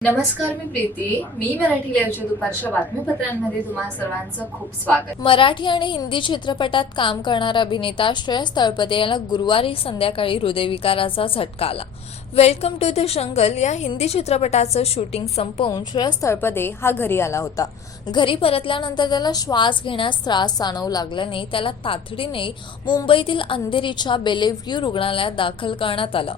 नमस्कार, मी प्रीती. मी मराठी लाईव्हच्या दुपारच्या बातमीपत्रांमध्ये तुम्हा सर्वांचं खूप स्वागत. मराठी आणि हिंदी चित्रपटात काम करणारा अभिनेता श्रेयस तळपदे याला गुरुवारी संध्याकाळी हृदयविकाराचा झटका आला. वेलकम टू द जंगल या हिंदी चित्रपटाचं शूटिंग संपवून श्रेयस तळपदे हा घरी आला होता. घरी परतल्यानंतर त्याला श्वास घेण्यास त्रास जाणवू लागल्याने त्याला तातडीने मुंबईतील अंधेरीच्या बेलेव्ह्यू रुग्णालयात दाखल करण्यात आलं.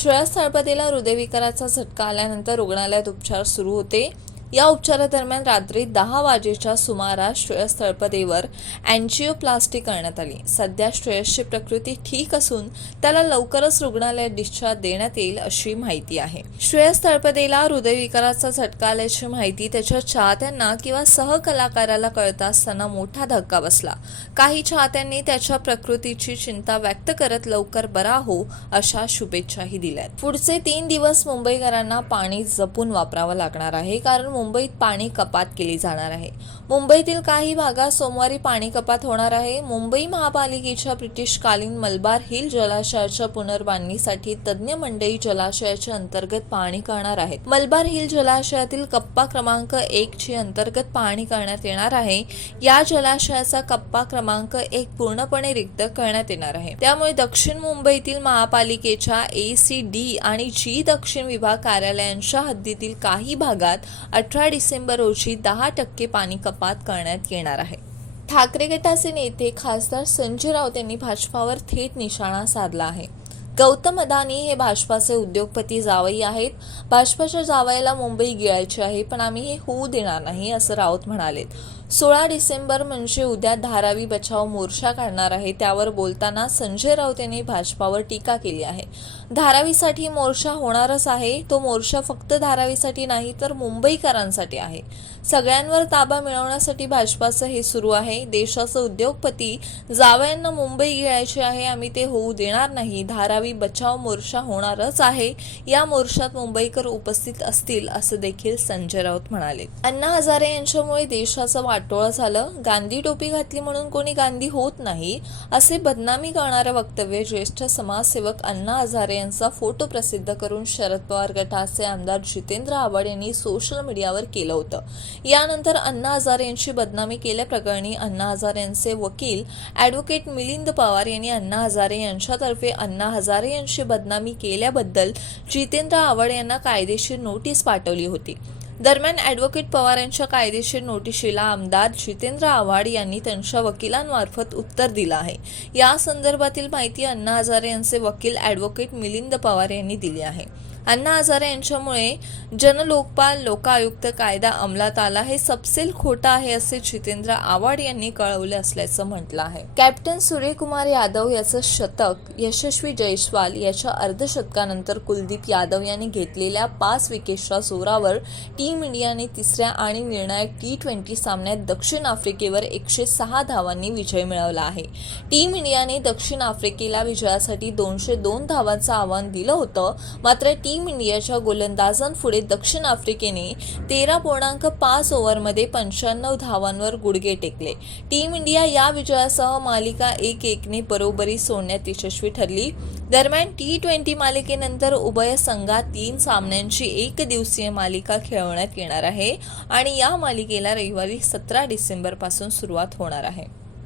श्रेयस तळपदेला हृदयविकाराचा झटका आल्यानंतर रुग्णालयात उपचार सुरू होते. या उपचारादरम्यान रात्री 10 वाजेच्या सुमारास श्रेयस तळपदेवर अँजिओप्लास्टी करण्यात आली. सध्या श्रेयसची प्रकृती ठीक असून त्याला लवकरच रुग्णालयात डिस्चार्ज देण्यात येईल अशी माहिती आहे. श्रेयस तळपदेला हृदयविकाराचा झटका आल्याची माहिती त्याच्या चाहत्यांना किंवा सहकलाकाराला कळताच त्यांना मोठा धक्का बसला. काही चाहत्यांनी त्याच्या प्रकृतीची चिंता व्यक्त करत लवकर बरा हो अशा शुभेच्छाही दिल्यात. पुढचे 3 दिवस मुंबईकरांना पाणी जपून वापरावं लागणार आहे, कारण मुंबईत पाणी कपात केली जाणार आहे. मुंबईतील काही भागात सोमवारी पाणी कपात होणार आहे. मुंबई महापालिकेच्या ब्रिटिशकालीन मलबार हिल जलाशयाच्या पुनर्बांधणीसाठी तज्ज्ञ मंडळी जलाशयाच्या अंतर्गत पाहणी करणार आहेत. मलबार हिल जलाशयातील कप्पा क्रमांक 1 ची अंतर्गत पाहणी करण्यात येणार आहे. या जलाशयाचा कप्पा क्रमांक 1 पूर्णपणे रिक्त करण्यात येणार आहे. त्यामुळे दक्षिण मुंबईतील महापालिकेच्या ACD आणि G दक्षिण विभाग कार्यालयांच्या हद्दीतील काही भागात 18 डिसेंबर रोजी 10% पाणी कपात करण्यात येणार आहे. ठाकरे गटाचे नेते खासदार संजय राऊत यांनी भाजपावर थेट निशाणा साधला आहे. गौतम अदानी हे भाजपाचे उद्योगपती जावई आहेत. भाजपाच्या जावयाला मुंबई गिळायची आहे, पण आम्ही हे होऊ देणार नाही असं राऊत म्हणाले. 16 डिसेंबर म्हणजे उद्या धारावी बचाव मोर्चा काढणार आहे. त्यावर बोलताना संजय राऊत यांनी भाजपावर टीका केली आहे. धारावीसाठी मोर्चा होणारच आहे. तो मोर्चा फक्त धारावीसाठी नाही तर मुंबईकरांसाठी आहे. सगळ्यांवर ताबा मिळवण्यासाठी भाजपाचं हे सुरू आहे. देशाचं उद्योगपती जावयांना मुंबई गिळायची आहे, आम्ही ते होऊ देणार नाही. धारावी बचाव मोर्चा होणारच आहे. या मोर्चात मुंबईकर उपस्थित असतील असं देखील संजय राऊत म्हणाले. अण्णा हजारे यांच्यामुळे देशाचं वाटोळं झालं. गांधी टोपी घातली म्हणून कोणी गांधी होत नाही असे बदनामी करणारं वक्तव्य ज्येष्ठ समाजसेवक अण्णा हजारे यांचा फोटो प्रसिद्ध करून शरद पवार गटाचे आमदार जितेंद्र आव्हाड यांनी सोशल मीडियावर केलं होतं. यानंतर अण्णा हजारे यांची बदनामी केल्याप्रकरणी अण्णा हजारे यांचे वकील ॲडव्होकेट मिलिंद पवार यांनी अण्णा हजारे यांच्यातर्फे अण्णा हजारे यांची बदनामी केल्याबद्दल जितेंद्र आव्हाड यांना कायदेशीर नोटीस पाठवली होती. दरम्यान ॲडव्होकेट पवार यांच्या कायदेशीर नोटिशीला आमदार जितेंद्र आव्हाड यांनी त्यांच्या वकिलांमार्फत उत्तर दिलं आहे. या संदर्भातील माहिती अण्णा हजारे यांचे वकील ॲडव्होकेट मिलिंद पवार यांनी दिली आहे. अण्णा हजारे यांच्यामुळे जनलोकपाल लोकायुक्त कायदा अंमलात आला हे सपसेल खोटं आहे असे जितेंद्र आव्हाड यांनी कळवले असल्याचं म्हटलं आहे. कॅप्टन सूर्यकुमार यादव याचं शतक, यशस्वी जयस्वाल याच्या अर्धशतकानंतर कुलदीप यादव यांनी घेतलेल्या 5 विकेटच्या जोरावर टीम इंडियाने तिसऱ्या आणि निर्णायक T20 सामन्यात दक्षिण आफ्रिकेवर 106 धावांनी विजय मिळवला आहे. टीम इंडियाने दक्षिण आफ्रिकेला विजयासाठी 202 धावांचं आव्हान दिलं होतं. मात्र टीम इंडियाच्या गोलंदाजांपुढे दक्षिण आफ्रिकेने 13.5 ओव्हरमध्ये 95 धावांवर गुडघे टेकले. टीम इंडिया या विजयासह मालिका 1-1 ने बरोबरी सोडण्यात यशस्वी ठरली. दरम्यान T20 मालिकेनंतर उभय संघात 3 सामन्यांची एकदिवसीय मालिका खेळवण्यात येणार आहे आणि या मालिकेला रविवारी 17 डिसेंबर पासून सुरुवात होणार आहे.